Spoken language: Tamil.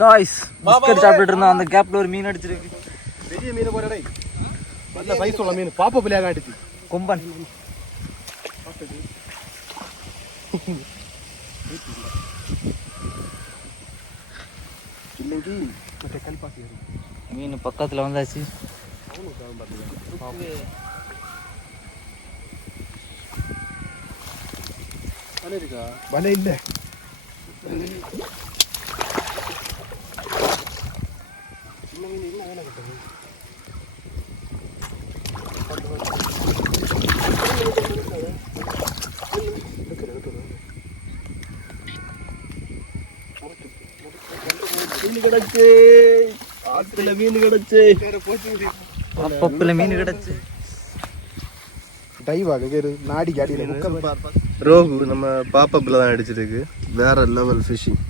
காய்ஸ் பிஸ்கட் சாப்பிட்டுட்டு இருந்தோம். அந்த கேப்ல ஒரு மீன் அடிச்சிருக்கு. பெரிய மீன் போறடே. நல்ல சைஸ் உள்ள மீன். பாப்பா புலியா காட்டுச்சு. கொம்பன். இல்லங்கி மற்ற கல்பாசி மீன் பக்கத்துல வந்தாச்சு. வலை இருக்கா? வலை இல்ல. சின்ன மீன் என்ன வேலை கட்டது? மீன் கிடச்சு. ஆத்துல மீன் கிடச்சு. அப்பப்பல மீன் கிடச்சு. டைவாக வேறு நாடி காடியில் ரோகு நம்ம பாப்பப்பில் தான் அடிச்சிருக்கு. வேற லெவல் ஃபிஷிங்.